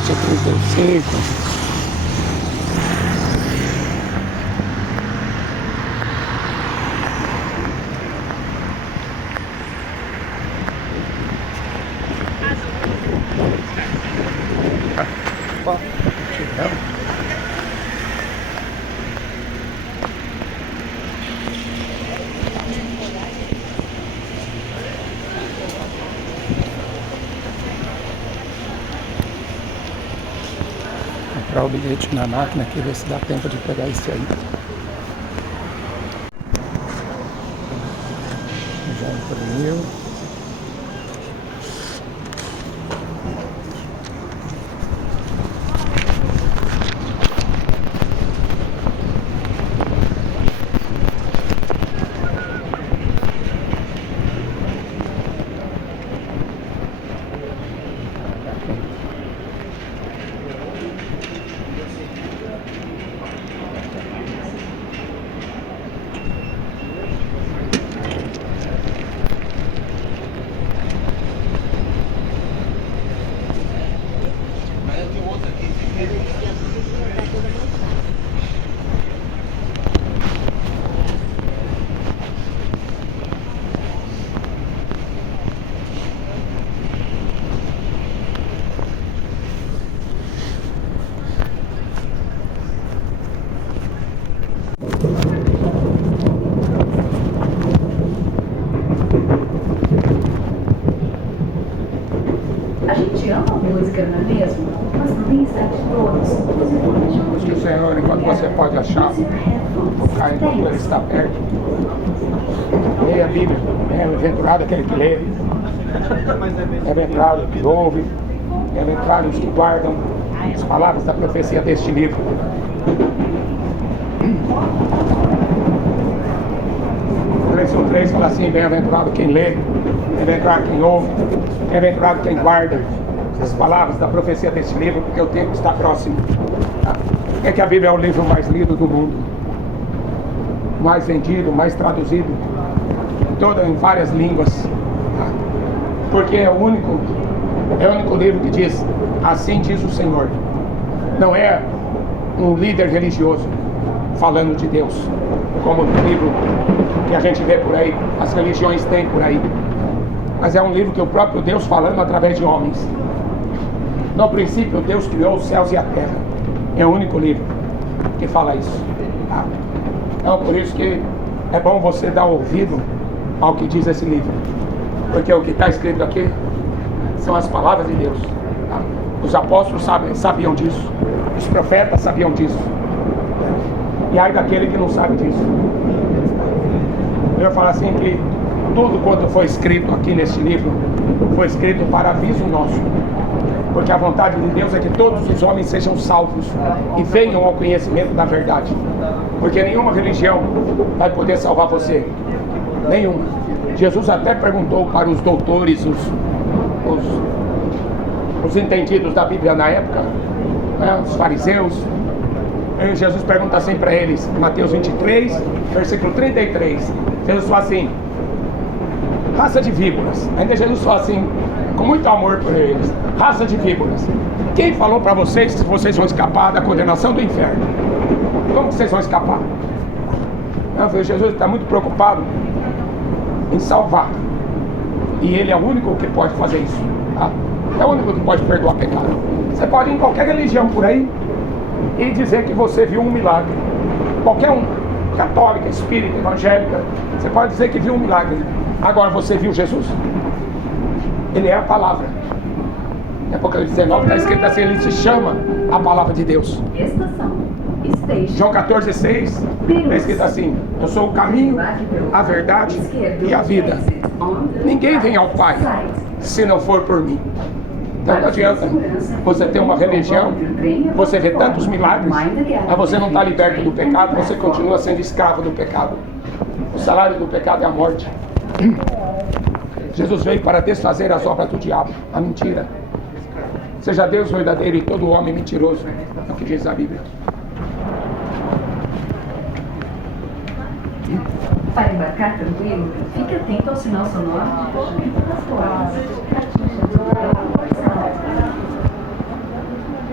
7h35. Comprar o bilhete na máquina aqui, ver se dá tempo de pegar esse aí. Já imprimiu. A gente ama a música, não é mesmo? Mas também está de todos. Acho que o Senhor, enquanto você pode achar, tocar enquanto Ele está perto. Leia a Bíblia, bem-aventurado aquele que lê, bem-aventurado que ouve, bem-aventurado os que guardam as palavras da profecia deste livro. O 3 fala assim: bem-aventurado quem lê, bem-aventurado quem ouve, bem-aventurado quem guarda as palavras da profecia deste livro, porque o tempo está próximo. É que a Bíblia é o livro mais lido do mundo, mais vendido, mais traduzido, em várias línguas, porque é o único livro que diz: assim diz o Senhor. Não é um líder religioso falando de Deus, como o livro que a gente vê por aí, as religiões têm por aí. Mas é um livro que o próprio Deus falando através de homens. No princípio, Deus criou os céus e a terra. É o único livro que fala isso. Então, por isso que é bom você dar ouvido ao que diz esse livro. Porque o que está escrito aqui são as palavras de Deus. Os apóstolos sabiam disso. Os profetas sabiam disso. E ai daquele que não sabe disso. Eu falo assim que tudo quanto foi escrito aqui neste livro foi escrito para aviso nosso. Porque a vontade de Deus é que todos os homens sejam salvos e venham ao conhecimento da verdade. Porque nenhuma religião vai poder salvar você. Nenhuma. Jesus até perguntou para os doutores, os entendidos da Bíblia na época, né, os fariseus. E Jesus pergunta assim para eles, Mateus 23, versículo 33. Jesus fala assim: raça de víboras. Ainda Jesus fala assim, com muito amor por eles: raça de víboras, quem falou para vocês que vocês vão escapar da condenação do inferno? Como que vocês vão escapar? Não, Jesus está muito preocupado em salvar. E Ele é o único que pode fazer isso, tá? É o único que pode perdoar pecado. Você pode ir em qualquer religião por aí e dizer que você viu um milagre. Qualquer um, católica, espírita, evangélica, você pode dizer que viu um milagre. Agora, você viu Jesus? Ele é a palavra. Em Apocalipse 19 está escrito assim: ele se chama a palavra de Deus. Estação. João 14,6 está escrito assim: eu sou o caminho, a verdade e a vida. Ninguém vem ao Pai se não for por mim. Então não adianta você ter uma religião, você vê tantos milagres, mas você não está liberto do pecado, você continua sendo escravo do pecado. O salário do pecado é a morte. Jesus veio para desfazer as obras do diabo, a mentira. Seja Deus verdadeiro e todo homem mentiroso, é o que diz a Bíblia. Para embarcar tranquilo, fique atento ao sinal sonoro de movimento das portas.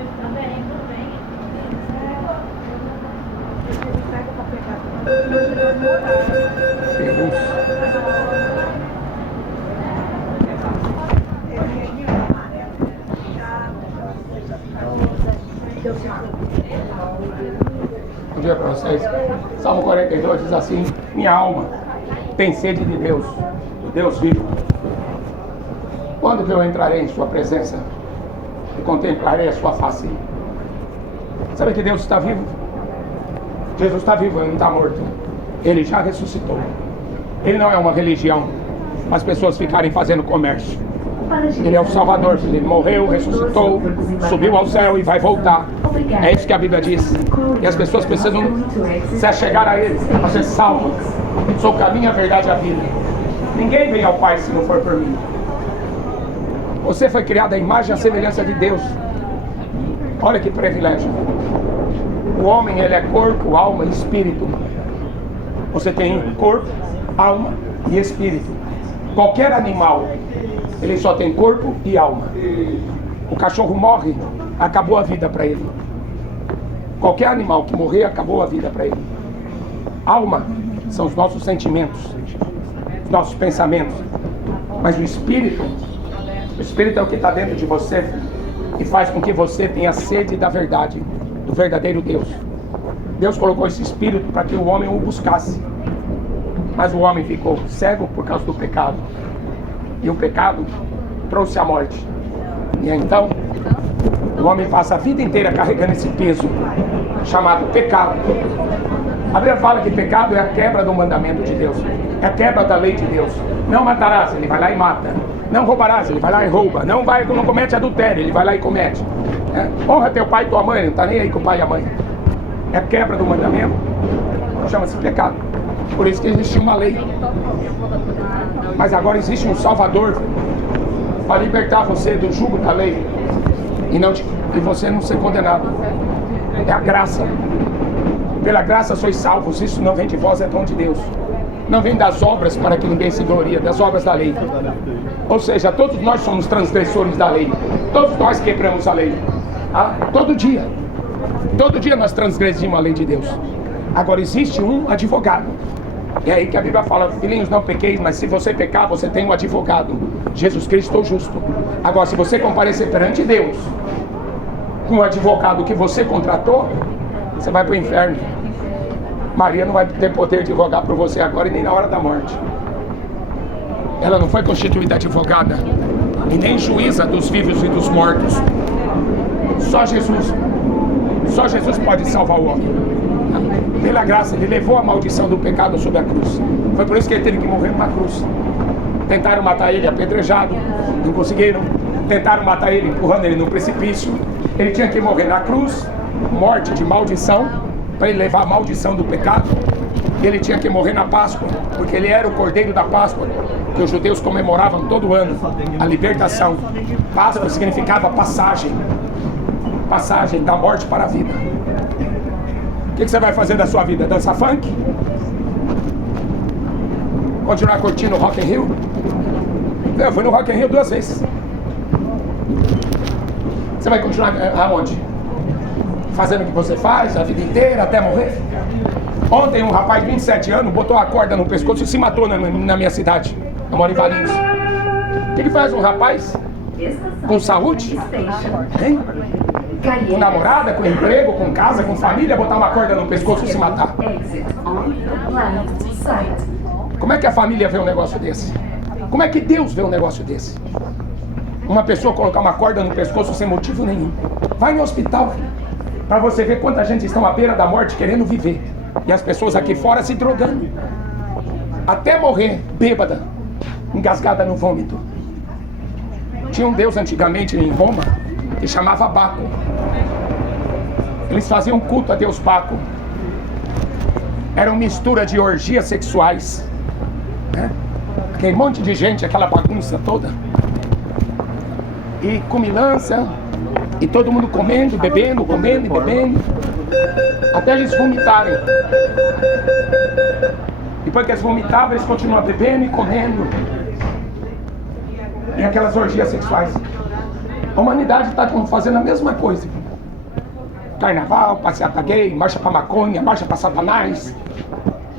Perus. Bom dia para vocês. Salmo 42 diz assim: minha alma tem sede de Deus, do Deus vivo. Quando que eu entrarei em sua presença e contemplarei a sua face? Sabe que Deus está vivo? Jesus está vivo, ele não está morto. Ele já ressuscitou. Ele não é uma religião, as pessoas ficarem fazendo comércio. Ele é o Salvador, ele morreu, ressuscitou, subiu ao céu e vai voltar. É isso que a Bíblia diz. E as pessoas precisam se achegar a Ele para ser salvas. Sou o caminho, a verdade e a vida. Ninguém vem ao Pai se não for por mim. Você foi criado à imagem e à semelhança de Deus. Olha que privilégio. O homem, ele é corpo, alma e espírito. Você tem corpo, alma e espírito. Qualquer animal, ele só tem corpo e alma. O cachorro morre, acabou a vida para ele. Qualquer animal que morrer, acabou a vida para ele. Alma são os nossos sentimentos, os nossos pensamentos. Mas o espírito é o que está dentro de você e faz com que você tenha sede da verdade, do verdadeiro Deus. Deus colocou esse espírito para que o homem o buscasse. Mas o homem ficou cego por causa do pecado. E o pecado trouxe a morte. E então, o homem passa a vida inteira carregando esse peso, chamado pecado. A Bíblia fala que pecado é a quebra do mandamento de Deus. É a quebra da lei de Deus. Não matarás, ele vai lá e mata. Não roubarás, ele vai lá e rouba. Não comete adultério, ele vai lá e comete. Honra teu pai e tua mãe, não está nem aí com o pai e a mãe. É a quebra do mandamento. Chama-se pecado. Por isso que existe uma lei. Mas agora existe um Salvador para libertar você do jugo da lei e você não ser condenado. É a graça. Pela graça sois salvos. Isso não vem de vós, é dom de Deus. Não vem das obras para que ninguém se glorie, das obras da lei. Ou seja, todos nós somos transgressores da lei. Todos nós quebramos a lei. Todo dia. Todo dia nós transgredimos a lei de Deus. Agora existe um advogado. É aí que a Bíblia fala: filhinhos, não pequeis, mas se você pecar, você tem um advogado, Jesus Cristo justo. Agora, se você comparecer perante Deus com o advogado que você contratou, você vai para o inferno. Maria não vai ter poder de advogar por você agora e nem na hora da morte. Ela não foi constituída advogada e nem juíza dos vivos e dos mortos. Só Jesus pode salvar o homem. Pela graça, ele levou a maldição do pecado sobre a cruz. Foi por isso que ele teve que morrer numa cruz. Tentaram matar ele apedrejado, não conseguiram. Tentaram matar ele empurrando ele no precipício. Ele tinha que morrer na cruz, morte de maldição, para ele levar a maldição do pecado. Ele tinha que morrer na Páscoa, porque ele era o Cordeiro da Páscoa, que os judeus comemoravam todo ano, a libertação. Páscoa significava passagem da morte para a vida. O que você vai fazer da sua vida? Dançar funk? Continuar curtindo o Rock in Rio? Eu fui no Rock in Rio 2 vezes. Você vai continuar aonde? Fazendo o que você faz a vida inteira até morrer? Ontem um rapaz de 27 anos botou a corda no pescoço e se matou na minha cidade. Eu moro em Valinhos. O que faz um rapaz com saúde? Hein? Com namorada, com emprego, com casa, com família, botar uma corda no pescoço e se matar? Como é que a família vê um negócio desse? Como é que Deus vê um negócio desse? Uma pessoa colocar uma corda no pescoço sem motivo nenhum. Vai no hospital para você ver quanta gente está à beira da morte querendo viver. E as pessoas aqui fora se drogando. Até morrer, bêbada, engasgada no vômito. Tinha um deus antigamente em Roma que chamava Baco. Eles faziam culto a Deus Baco. Era uma mistura de orgias sexuais, né? Aquele monte de gente, aquela bagunça toda. E comilança. E todo mundo comendo, bebendo, comendo e bebendo. Até eles vomitarem. Depois que eles vomitavam, eles continuavam bebendo e comendo. E aquelas orgias sexuais. A humanidade está fazendo a mesma coisa. Carnaval, passeata gay, marcha para maconha, marcha para Satanás.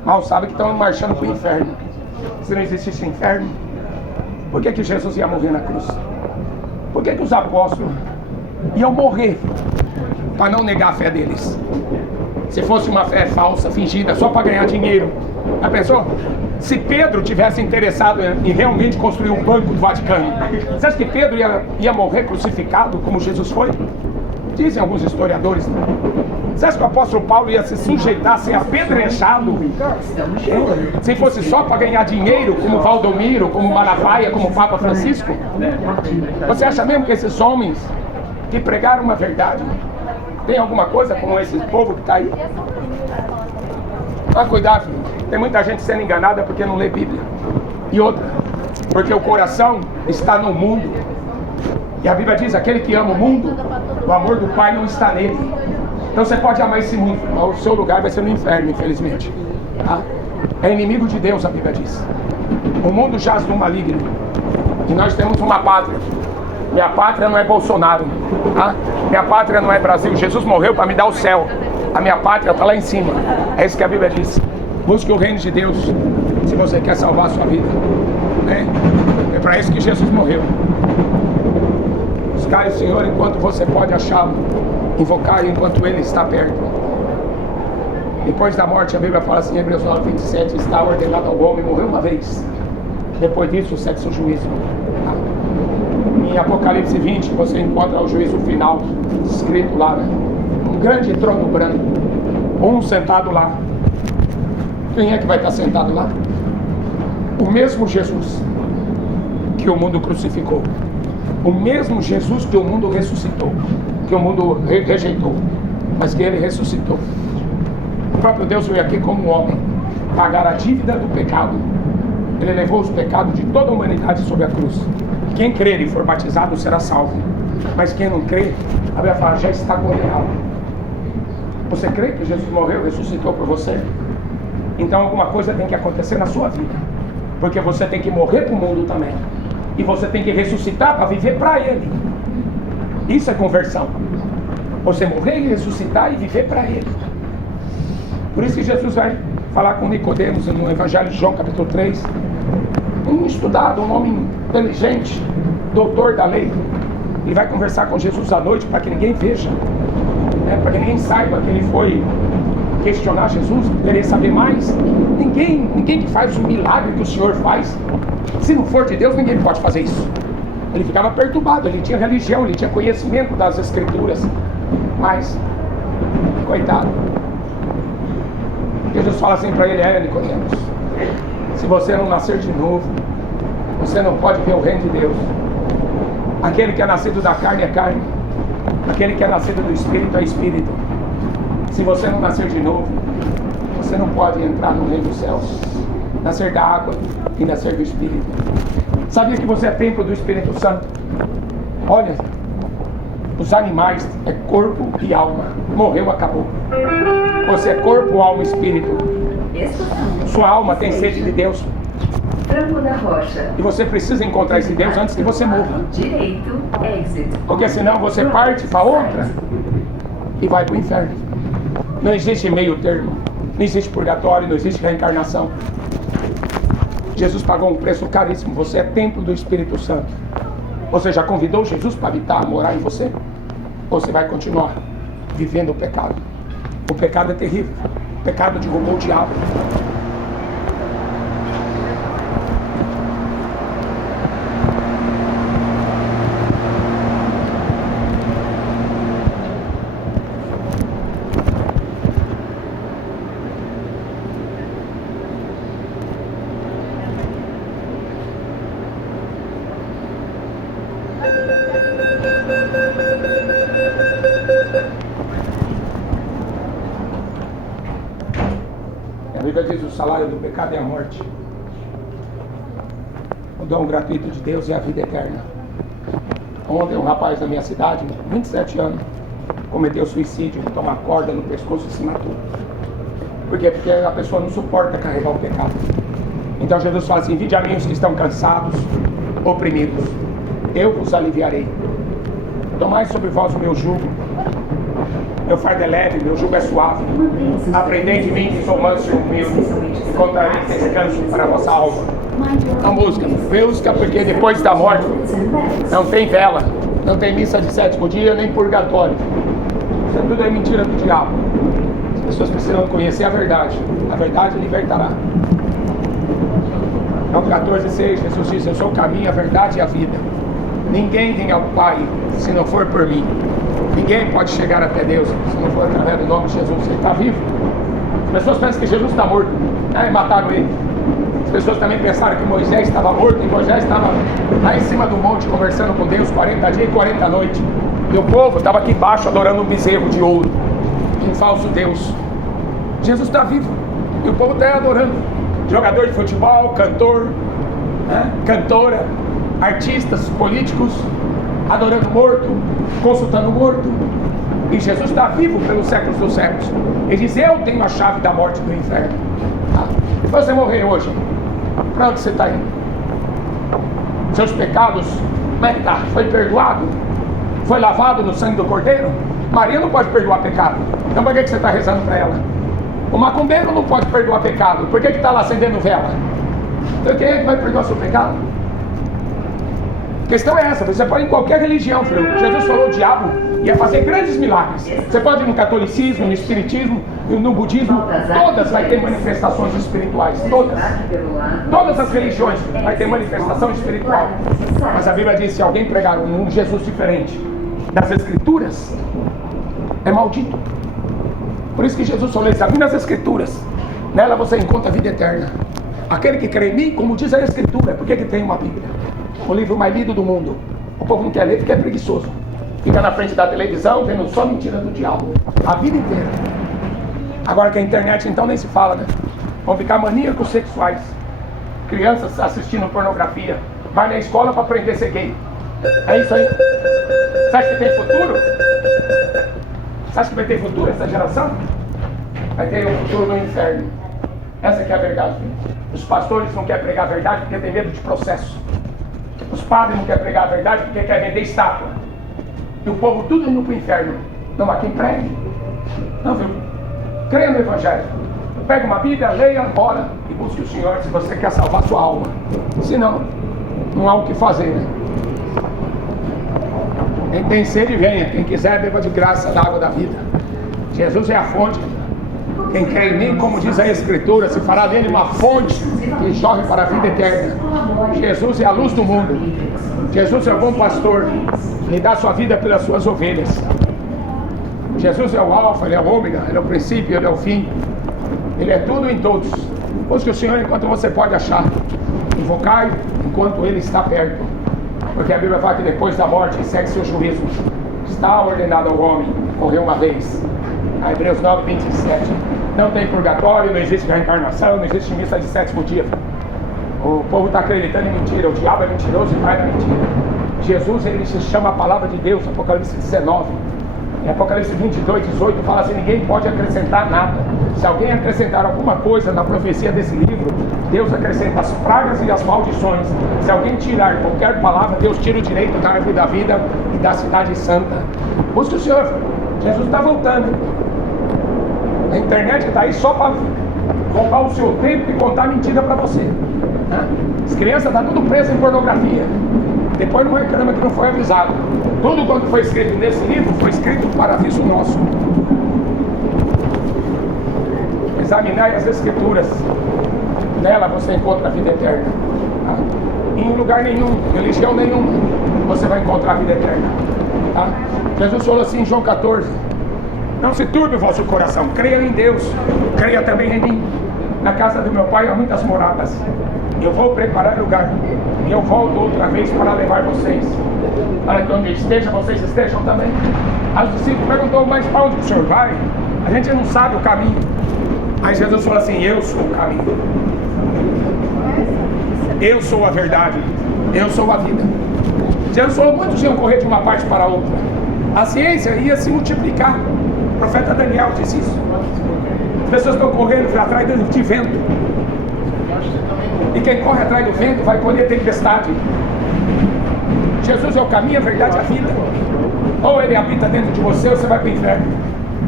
Mal sabem que estão marchando para o inferno. Se não existisse inferno, por que Jesus ia morrer na cruz? Por que os apóstolos iam morrer para não negar a fé deles? Se fosse uma fé falsa, fingida, só para ganhar dinheiro. Já pensou? Se Pedro tivesse interessado em realmente construir um banco do Vaticano, você acha que Pedro ia morrer crucificado como Jesus foi? Dizem alguns historiadores. Você acha que o apóstolo Paulo ia se sujeitar a ser apedrejado? Se fosse só para ganhar dinheiro, como Valdomiro, como Malafaia, como Papa Francisco? Você acha mesmo que esses homens que pregaram uma verdade tem alguma coisa com esse povo que está aí? Mas cuidado, filho. Tem muita gente sendo enganada porque não lê Bíblia. E outra, porque o coração está no mundo. E a Bíblia diz, aquele que ama o mundo, o amor do Pai não está nele. Então você pode amar esse mundo, mas o seu lugar vai ser no inferno, infelizmente. Tá? É inimigo de Deus, a Bíblia diz. O mundo jaz no maligno. E nós temos uma pátria. Minha pátria não é Bolsonaro. Tá? Minha pátria não é Brasil. Jesus morreu para me dar o céu. A minha pátria está lá em cima. É isso que a Bíblia diz. Busque o reino de Deus se você quer salvar a sua vida. É para isso que Jesus morreu. Buscar o Senhor enquanto você pode achá-lo. Invocar enquanto Ele está perto. Depois da morte, a Bíblia fala assim, em Hebreus 9, 27, está ordenado ao homem morrer uma vez. Depois disso, segue seu juízo. Em Apocalipse 20, você encontra o juízo final, escrito lá, né? Um grande trono branco, um sentado lá. Quem é que vai estar sentado lá? O mesmo Jesus que o mundo crucificou. O mesmo Jesus que o mundo ressuscitou. Que o mundo rejeitou. Mas que Ele ressuscitou. O próprio Deus veio aqui como um homem pagar a dívida do pecado. Ele levou os pecados de toda a humanidade sobre a cruz. Quem crer e for batizado será salvo. Mas quem não crê, a Bíblia fala, já está condenado. Você crê que Jesus morreu e ressuscitou por você? Então alguma coisa tem que acontecer na sua vida. Porque você tem que morrer para o mundo também. E você tem que ressuscitar para viver para Ele. Isso é conversão. Você morrer e ressuscitar e viver para Ele. Por isso que Jesus vai falar com Nicodemos no Evangelho de João, capítulo 3. Um estudado, um homem inteligente, doutor da lei. Ele vai conversar com Jesus à noite para que ninguém veja. Para que ninguém saiba que ele foi questionar Jesus, querer saber mais. Ninguém que faz o milagre que o Senhor faz, se não for de Deus, ninguém pode fazer isso. Ele ficava perturbado, ele tinha religião, ele tinha conhecimento das Escrituras, mas, coitado, Jesus fala assim para ele, Nicodemos, se você não nascer de novo, você não pode ver o reino de Deus. Aquele que é nascido da carne é carne, aquele que é nascido do Espírito é Espírito. Se você não nascer de novo, você não pode entrar no reino dos céus. Nascer da água e nascer do Espírito. Sabia que você é templo do Espírito Santo? Olha, os animais é corpo e alma. Morreu, acabou. Você é corpo, alma e espírito. Sua alma tem sede de Deus. Franco da Rocha. E você precisa encontrar esse Deus antes que você morra. Direito, exit. Porque senão você parte para outra e vai para o inferno. Não existe meio termo. Não existe purgatório, não existe reencarnação. Jesus pagou um preço caríssimo. Você é templo do Espírito Santo. Você já convidou Jesus para habitar, morar em você? Ou você vai continuar vivendo o pecado? O pecado é terrível. O pecado derrubou o diabo. A Bíblia diz: o salário do pecado é a morte. O dom gratuito de Deus é a vida eterna. Ontem um rapaz da minha cidade, 27 anos, cometeu suicídio, botou uma corda no pescoço e se matou. Por quê? Porque a pessoa não suporta carregar o pecado. Então Jesus fala assim: vinde a mim os que estão cansados, oprimidos, eu vos aliviarei. Tomai sobre vós o meu jugo. Meu fardo é leve, meu jugo é suave. Aprendei de mim que sou manso e humilde. Encontrarei descanso para a vossa alma. Não busca. Busca porque depois da morte não tem vela, não tem missa de sétimo dia, nem purgatório. Isso tudo é mentira do diabo. As pessoas precisam conhecer a verdade. A verdade libertará. João 14,6, Jesus diz: eu sou o caminho, a verdade e a vida. Ninguém vem ao Pai se não for por mim. Ninguém pode chegar até Deus se não for através do nome de Jesus. Ele está vivo. As pessoas pensam que Jesus está morto. Mataram ele. As pessoas também pensaram que Moisés estava morto, e Moisés estava lá em cima do monte conversando com Deus 40 dias e 40 noites. E o povo estava aqui embaixo adorando um bezerro de ouro, um falso Deus. Jesus está vivo e o povo está adorando. Jogador de futebol, cantor, cantora, artistas, políticos, adorando morto, consultando morto. E Jesus está vivo pelos séculos dos séculos. Ele diz: eu tenho a chave da morte e do inferno. Se você morrer hoje, para onde você está indo? Seus pecados, como é que está? Foi perdoado? Foi lavado no sangue do Cordeiro? Maria não pode perdoar pecado. Então por que você está rezando para ela? O macumbeiro não pode perdoar pecado. Por que está lá acendendo vela? Então quem é que vai perdoar seu pecado? A questão é essa. Você pode ir em qualquer religião, filho. Jesus falou: o diabo ia fazer grandes milagres. Você pode ir no catolicismo, no espiritismo, no budismo. Todas vai ter manifestações espirituais. Todas as religiões vai ter manifestação espiritual. Mas a Bíblia diz: se alguém pregar um Jesus diferente das Escrituras, é maldito. Por isso que Jesus falou: examina as Escrituras, nela você encontra a vida eterna. Aquele que crê em mim, como diz a Escritura. Por que tem uma Bíblia? O livro mais lido do mundo. O povo não quer ler porque é preguiçoso. Fica na frente da televisão vendo só mentira do diabo a vida inteira. Agora que a internet então nem se fala, né? Vão ficar maníacos sexuais. Crianças assistindo pornografia. Vai na escola para aprender a ser gay. É isso aí. Você acha que tem futuro? Você acha que vai ter futuro essa geração? Vai ter um futuro no inferno. Essa que é a verdade. Os pastores não querem pregar a verdade porque tem medo de processo. Os padres não querem pregar a verdade porque querem vender estátua. E o povo tudo indo para o inferno. Não há quem pregue. Não, viu? Creia no Evangelho. Pega uma Bíblia, leia, ora e busque o Senhor se você quer salvar sua alma. Senão, não há o que fazer, né? Quem tem sede, venha. Quem quiser, beba de graça da água da vida. Jesus é a fonte. Quem crê em mim, como diz a Escritura, se fará dele uma fonte que jorre para a vida eterna. Jesus é a luz do mundo. Jesus é o bom pastor. Ele dá sua vida pelas suas ovelhas. Jesus é o alfa, ele é o ômega, ele é o princípio, ele é o fim. Ele é tudo em todos. Busque o Senhor enquanto você pode achar. Invocai enquanto ele está perto. Porque a Bíblia fala que depois da morte segue seu juízo. Está ordenado ao homem morrer uma vez. A Hebreus 9:27. Não tem purgatório, não existe reencarnação, não existe missa de sétimo dia. O povo está acreditando em mentira. O diabo é mentiroso e pai da mentira. Jesus, ele se chama a palavra de Deus. Apocalipse 19. Em Apocalipse 22:18 fala assim: ninguém pode acrescentar nada. Se alguém acrescentar alguma coisa na profecia desse livro, Deus acrescenta as pragas e as maldições. Se alguém tirar qualquer palavra, Deus tira o direito da árvore da vida e da cidade santa. Busque o Senhor. Jesus está voltando. A internet está aí só para roubar o seu tempo e contar mentira para você. As crianças estão tudo presas em pornografia. Depois não reclama que não foi avisado. Tudo quanto foi escrito nesse livro foi escrito para aviso nosso. Examinai as Escrituras. Nela você encontra a vida eterna. Em lugar nenhum, religião nenhuma, você vai encontrar a vida eterna. Jesus falou assim em João 14: não se turbe o vosso coração, creia em Deus, creia também em mim. Na casa do meu pai há muitas moradas. Eu vou preparar lugar e eu volto outra vez para levar vocês, para que onde esteja, vocês estejam também. Aí os discípulos perguntou: mas para onde o senhor vai? A gente não sabe o caminho. Aí Jesus falou assim: eu sou o caminho, eu sou a verdade, eu sou a vida. Jesus falou: muitos iam correr de uma parte para a outra. A ciência ia se multiplicar. O profeta Daniel disse isso. As pessoas estão correndo atrás de vento. E quem corre atrás do vento vai colher tempestade. Jesus é o caminho, a verdade e a vida. Ou ele habita dentro de você ou você vai para o inferno.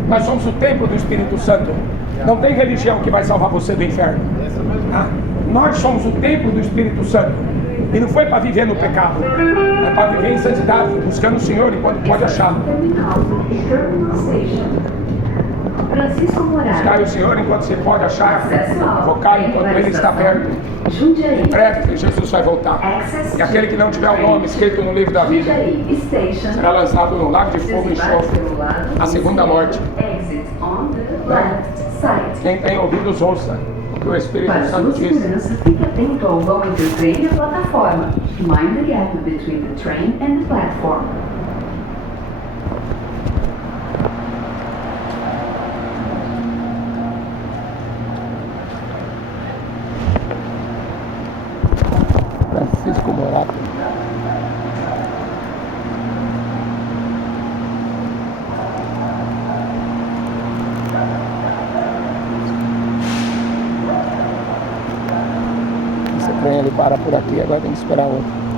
Nós somos o templo do Espírito Santo. Não tem religião que vai salvar você do inferno. Tá? Nós somos o templo do Espírito Santo. E não foi para viver no pecado, é para viver em santidade, buscando o Senhor enquanto pode achar. Francisco Moraes. Buscar o Senhor enquanto você pode achar. Focar enquanto Ele está perto. Em breve Jesus vai voltar. E aquele que não tiver o nome escrito no livro da vida será lançado no lago de fogo e enxofre, a segunda morte. Quem tem ouvidos ouça o que o Espírito Para Santo sua diz. segurança, fique atento ao vão entre o trem e a plataforma. Mind the gap between the train and the platform. Francisco Morato. Esse trem ele para por aqui, agora tem que esperar outro.